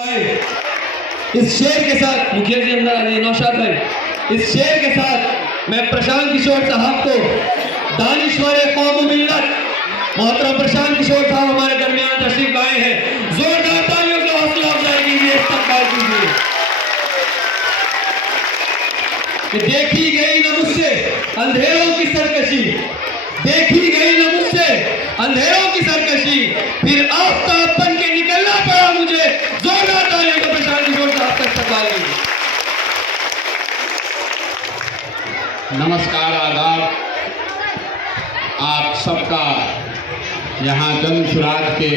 इस शेर के साथ मुखिया जी अंदर आ जाइए, नौशाद भाई। इस शेर के साथ मैं प्रशांत किशोर साहब को दानिश्वर कौम मिल्लत मोहतरम प्रशांत किशोर साहब हमारे दरमियान तशरीफ लाए हैं। जोरदार तालियों से हौसला अफजाई कीजिए, इस्तकबाल कीजिए। देखी गई न मुझसे अंधेरों की सरकशी, देखी गई न मुझसे अंधेरों की सरकशी, फिर आफताब बन के निकलना पड़ा मुझे। जोरदार तालियों से प्रशांत किशोर साहब का इस्तकबाल कीजिए। नमस्कार, आदाब। आप सबका यहाँ जन सुराज के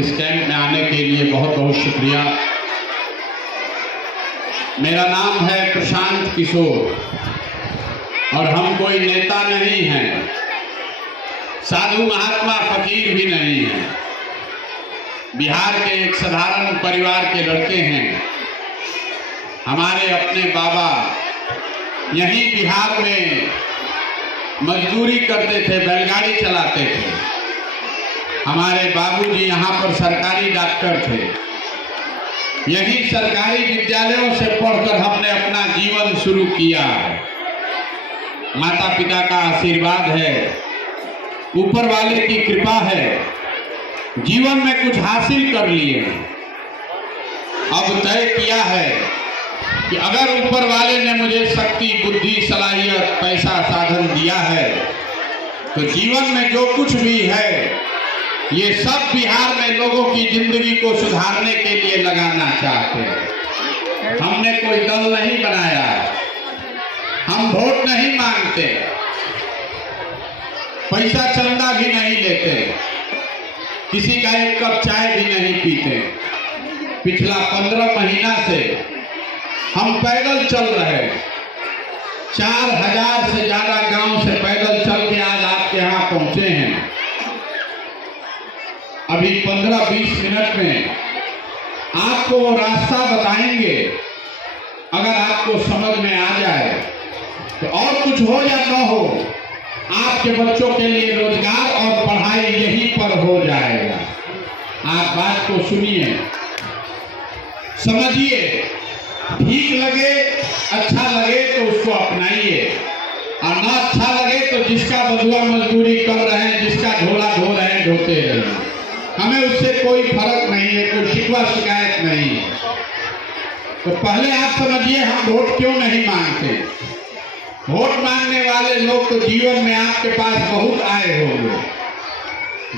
इस कैंप में आने के लिए बहुत बहुत शुक्रिया। मेरा नाम है प्रशांत किशोर और हम कोई नेता नहीं हैं, साधु महात्मा फकीर भी नहीं हैं। बिहार के एक साधारण परिवार के लड़के हैं। हमारे अपने बाबा यहीं बिहार में मजदूरी करते थे, बैलगाड़ी चलाते थे। हमारे बाबूजी यहाँ पर सरकारी डॉक्टर थे। यही सरकारी विद्यालयों से पढ़कर हमने अपना जीवन शुरू किया। माता पिता का आशीर्वाद है, ऊपर वाले की कृपा है, जीवन में कुछ हासिल कर लिए। अब तय किया है कि अगर ऊपर वाले ने मुझे शक्ति, बुद्धि, सलाहियत, पैसा, साधन दिया है तो जीवन में जो कुछ भी है ये सब बिहार में लोगों की जिंदगी को सुधारने के लिए लगाना चाहते हैं। हमने कोई दल नहीं बनाया, हम वोट नहीं मांगते, पैसा चंदा भी नहीं लेते, किसी का एक कप चाय भी नहीं पीते। पिछला 15 महीना से हम पैदल चल रहे, 4000 से ज्यादा गांव से पैदल चल के आज आपके यहाँ पहुंचे हैं। अभी 15-20 मिनट में आपको वो रास्ता बताएंगे। अगर आपको समझ में आ जाए तो और कुछ हो या न हो, आपके बच्चों के लिए रोजगार और पढ़ाई यहीं पर हो जाएगा। आप बात को सुनिए, समझिए, ठीक लगे, अच्छा लगे तो उसको अपनाइए, और ना अच्छा लगे तो जिसका बदुआ मजदूरी कर रहे हैं, जिसका झोला धो रहे हैं, ढोते रहे। हमें उससे कोई फर्क नहीं है, कोई शिकवा शिकायत नहीं है। तो पहले आप समझिए हम वोट क्यों नहीं मांगते। वोट मांगने वाले लोग तो जीवन में आपके पास बहुत आए होंगे।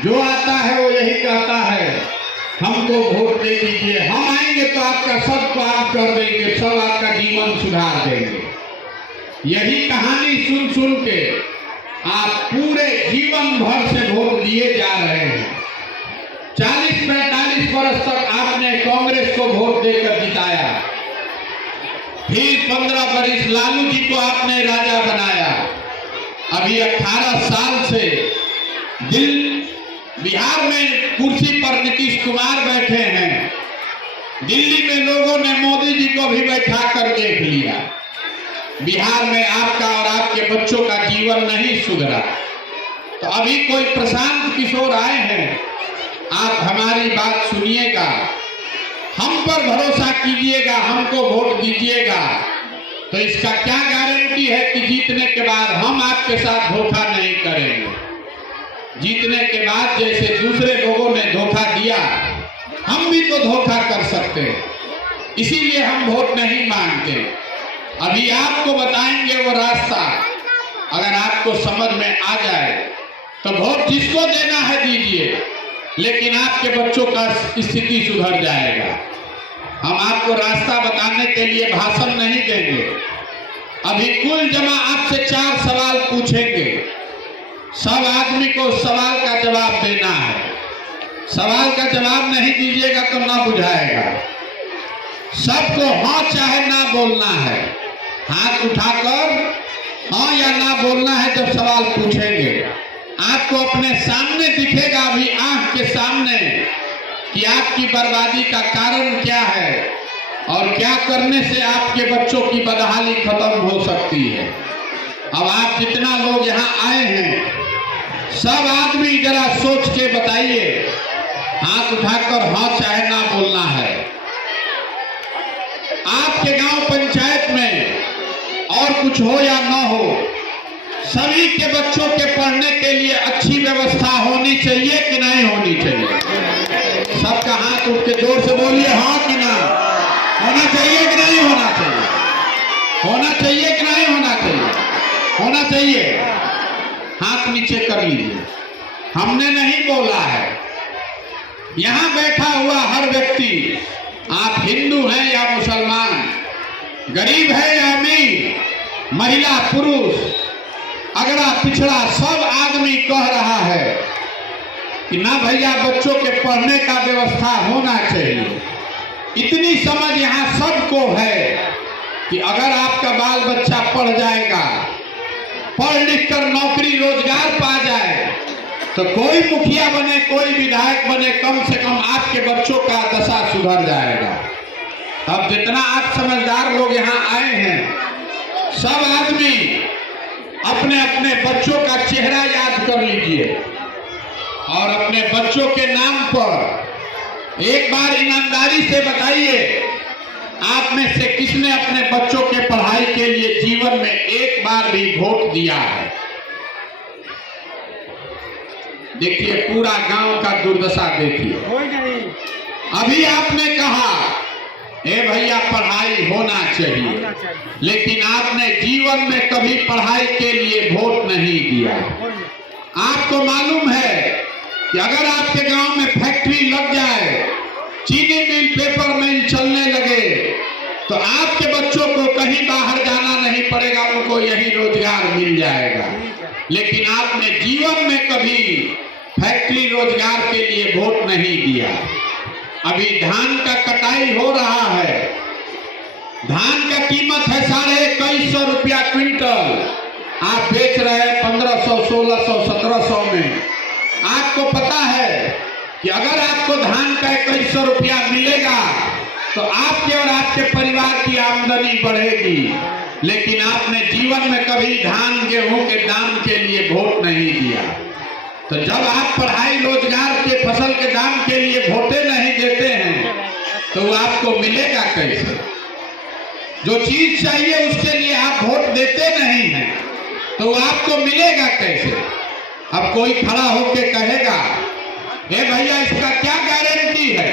जो आता है वो यही कहता है हमको वोट दे दीजिए, हम आएंगे तो आपका सब काम कर देंगे, सब आपका जीवन सुधार देंगे। यही कहानी सुन सुन के आप पूरे जीवन भर से वोट दिए जा रहे हैं। 40-45 वर्ष तक आपने कांग्रेस को वोट देकर जिताया, फिर 15 वर्ष लालू जी को आपने राजा बनाया। अभी 18 साल से बिहार में कुर्सी पर नीतीश कुमार बैठे हैं। दिल्ली में लोगों ने मोदी जी को भी बैठा कर देख लिया। बिहार में आपका और आपके बच्चों का जीवन नहीं सुधरा। तो अभी कोई प्रशांत किशोर आए हैं, आप हमारी बात सुनिएगा, हम पर भरोसा कीजिएगा, हमको वोट दीजिएगा। तो इसका क्या गारंटी है कि जीतने के बाद हम आपके साथ धोखा नहीं करेंगे। जीतने के बाद जैसे दूसरे लोगों ने धोखा दिया, हम भी तो धोखा कर सकते हैं, इसीलिए हम वोट नहीं मांगते। अभी आपको बताएंगे वो रास्ता। अगर आपको समझ में आ जाए तो वोट जिसको देना है दीजिए, लेकिन आपके बच्चों का स्थिति सुधर जाएगा। हम आपको रास्ता बताने के लिए भाषण नहीं देंगे। अभी कुल जमा आपसे 4 सवाल पूछेंगे, सब आदमी को सवाल का जवाब देना है। सवाल का जवाब नहीं दीजिएगा तो ना बुझाएगा। सबको हाँ चाहे ना बोलना है, हाथ उठाकर हाँ या ना बोलना है जब सवाल पूछेंगे। आपको अपने सामने दिखेगा, अभी आंख के सामने, कि आपकी बर्बादी का कारण क्या है और क्या करने से आपके बच्चों की बदहाली खत्म हो सकती है। अब आप जितना लोग यहाँ आए हैं, सब आदमी जरा सोच के बताइए, हाथ उठाकर हाँ चाहे ना बोलना है। कुछ हो या न हो, सभी के बच्चों के पढ़ने के लिए अच्छी व्यवस्था होनी चाहिए कि नहीं होनी चाहिए? सबका हाथ उठ के जोर से बोलिए हाँ कि ना। होना चाहिए कि नहीं होना चाहिए? होना चाहिए कि नहीं होना चाहिए? होना चाहिए। हाथ नीचे कर लीजिए। हमने नहीं बोला है। यहां बैठा हुआ हर व्यक्ति, आप हिंदू हैं या मुसलमान, गरीब है या अमीर, महिला पुरुष, अगड़ा पिछड़ा, सब आदमी कह रहा है कि ना भैया बच्चों के पढ़ने का व्यवस्था होना चाहिए। इतनी समझ यहाँ सबको है कि अगर आपका बाल बच्चा पढ़ जाएगा, पढ़ लिख कर नौकरी रोजगार पा जाए, तो कोई मुखिया बने, कोई विधायक बने, कम से कम आपके बच्चों का दशा सुधर जाएगा। अब जितना आप समझदार लोग यहाँ आए हैं, सब आदमी अपने अपने बच्चों का चेहरा याद कर लीजिए और अपने बच्चों के नाम पर एक बार ईमानदारी से बताइए, आप में से किसने अपने बच्चों के पढ़ाई के लिए जीवन में एक बार भी वोट दिया है? देखिए पूरा गांव का दुर्दशा देखिए। अभी आपने कहा ए भैया पढ़ाई होना चाहिए, लेकिन आपने जीवन में कभी पढ़ाई के लिए वोट नहीं दिया। आपको मालूम है कि अगर आपके गांव में फैक्ट्री लग जाए, चीनी मिल, पेपर मिल चलने लगे, तो आपके बच्चों को कहीं बाहर जाना नहीं पड़ेगा, उनको यही रोजगार मिल जाएगा। लेकिन आपने जीवन में कभी फैक्ट्री रोजगार के लिए वोट नहीं दिया। अभी धान का कटाई हो रहा है, धान का कीमत है 2150 रुपया क्विंटल, आप बेच रहे हैं 1500, 1600, 1700 में। आपको पता है कि अगर आपको धान का 2100 रुपया मिलेगा तो आपके और आपके परिवार की आमदनी बढ़ेगी, लेकिन आपने जीवन में कभी धान गेहूं के दाम के लिए वोट नहीं दिया। तो जब आप पढ़ाई रोजगार के फसल के दाम के लिए वोटे नहीं देते हैं तो वो आपको मिलेगा कैसे? जो चीज चाहिए उसके लिए आप वोट देते नहीं हैं तो वो आपको मिलेगा कैसे? अब कोई खड़ा होकर कहेगा ए भैया इसका क्या गारंटी है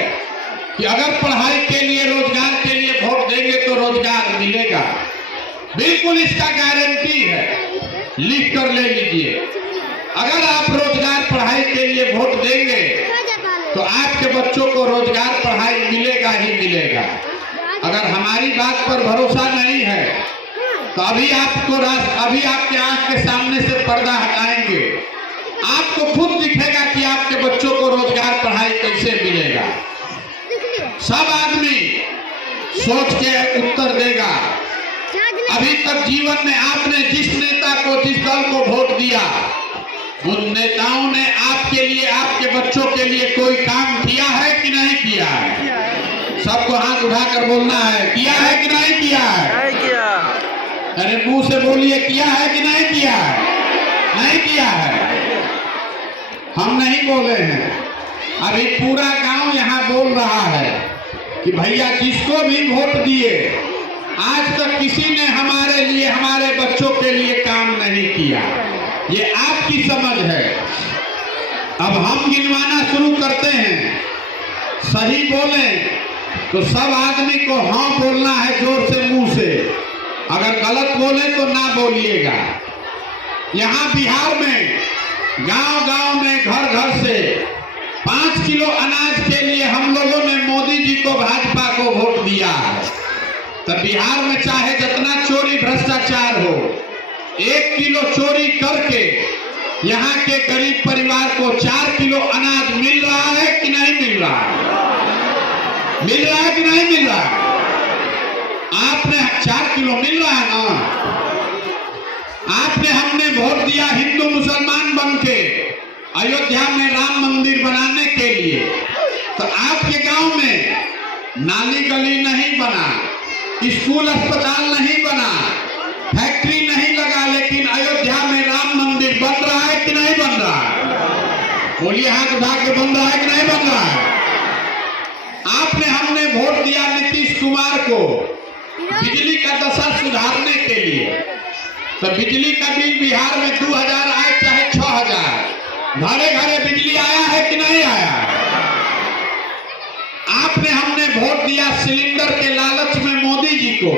कि अगर पढ़ाई के लिए रोजगार के लिए वोट देंगे तो रोजगार मिलेगा? बिल्कुल इसका गारंटी है, लिख कर ले लीजिए। अगर आप रोजगार पढ़ाई के लिए वोट देंगे तो आपके बच्चों को रोजगार पढ़ाई मिलेगा ही मिलेगा। अगर हमारी बात पर भरोसा नहीं है तो अभी आपके आंख के सामने से पर्दा हटाएंगे, आपको खुद दिखेगा कि आपके बच्चों को रोजगार पढ़ाई कैसे मिलेगा। सब आदमी सोच के उत्तर देगा। अभी तक जीवन में आपने जिस नेता को, जिस दल को वोट दिया, उन नेताओं ने आपके लिए, आपके बच्चों के लिए कोई काम किया है कि नहीं किया है? सबको हाथ उठाकर बोलना है, किया है कि नहीं किया है? नहीं किया। अरे मुंह से बोलिए, किया है कि नहीं किया है? नहीं किया है। हम नहीं बोले हैं, अभी पूरा गांव यहाँ बोल रहा है कि भैया जिसको भी वोट दिए, आज तक किसी ने हमारे लिए, हमारे बच्चों के लिए काम नहीं किया। ये आपकी समझ है। अब हम गिनवाना शुरू करते हैं। सही बोले तो सब आदमी को हाँ बोलना है जोर से मुंह से, अगर गलत बोले तो ना बोलिएगा। यहाँ बिहार में गांव-गांव में, घर-घर से 5 किलो अनाज के लिए हम लोगों ने मोदी जी को, भाजपा को वोट दिया है। तो बिहार में चाहे जितना चोरी भ्रष्टाचार हो, 1 किलो चोरी करके यहाँ के गरीब परिवार को 4 किलो अनाज मिल रहा है कि नहीं मिल रहा है? मिल रहा है कि नहीं मिल रहा है? आपने 4 किलो मिल रहा है ना? आपने, हमने वोट दिया हिंदू मुसलमान बन के अयोध्या में राम मंदिर बनाने के लिए, तो आपके गांव में नाली गली नहीं बना, स्कूल अस्पताल नहीं बना, फैक्ट्री नहीं लगा, लेकिन अयोध्या में राम मंदिर बन रहा है कि नहीं बन रहा है? बोलिए हाथ उठा के, बन रहा है कि नहीं बन रहा है? आपने, हमने वोट दिया नीतीश कुमार को बिजली का दशा सुधारने के लिए, तो बिजली का बिल बिहार में 2000 आए चाहे 6000, घरे घरे बिजली आया है कि नहीं आया? आपने हमने वोट दिया सिलेंडर के लालच में मोदी जी को,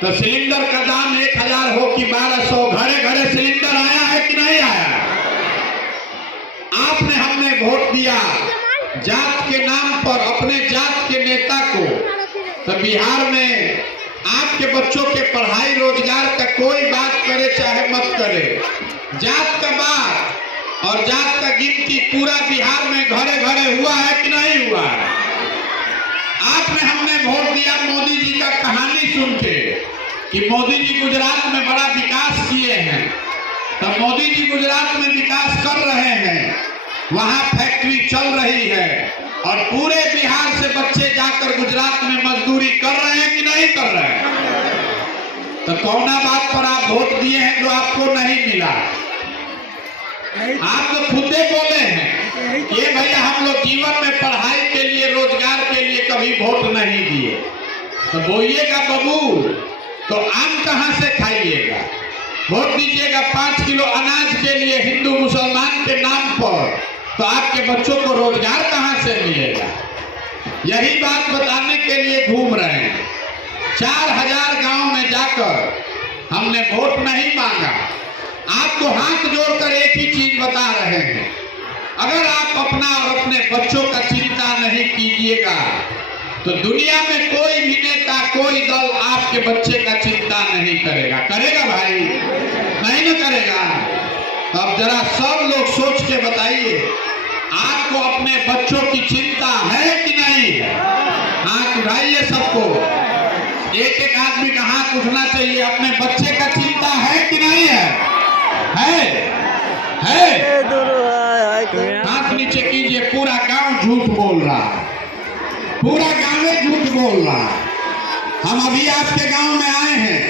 तो सिलेंडर का दाम 1000 हो कि 1200, घरे घरे सिलेंडर आया है कि नहीं आया? आपने हमने वोट दिया जात के नाम पर अपने जात के नेता को, तो बिहार में आपके बच्चों के पढ़ाई रोजगार का कोई बात करे चाहे मत करे, जात का बात और जात का गिनती पूरा बिहार में घरे घरे हुआ है कि नहीं हुआ? आपने हमने वोट दिया मोदी जी का कहानी सुन के कि मोदी जी गुजरात में बड़ा विकास किए हैं, तो मोदी जी गुजरात में विकास कर रहे हैं, वहां फैक्ट्री चल रही है और पूरे बिहार से बच्चे जाकर गुजरात में मजदूरी कर रहे हैं कि नहीं कर रहे हैं? तो कौना बात पर आप वोट दिए हैं जो आपको नहीं मिला? आप तो खुदे बोले हैं कि भैया हम लोग जीवन में पढ़ाई के लिए रोजगार के लिए कभी वोट नहीं दिए, तो बोइएगा बबूल तो आम कहां से खाइएगा? वोट दीजिएगा 5 किलो अनाज के लिए हिंदू मुसलमान के नाम पर, तो आपके बच्चों को रोजगार कहां से मिलेगा? यही बात बताने के लिए घूम रहे हैं। 4000 गांव में जाकर हमने वोट नहीं मांगा, आपको हाथ जोड़कर एक ही चीज बता रहे हैं, अगर आप अपना और अपने बच्चों का चिंता नहीं कीजिएगा तो दुनिया में कोई भी नेता कोई दल आपके बच्चे का चिंता नहीं करेगा। करेगा भाई? नहीं ना करेगा। तो अब जरा सब लोग सोच के बताइए, आपको अपने बच्चों की चिंता है कि नहीं है? हाथ उठाइए सबको, एक एक आदमी का हाथ उठना चाहिए। अपने बच्चे का चिंता है कि नहीं है? है? हाथ नीचे कीजिए। पूरा गांव झूठ बोल रहा है, पूरा गांव झूठ बोल रहा है। हम अभी आपके गांव में आए हैं,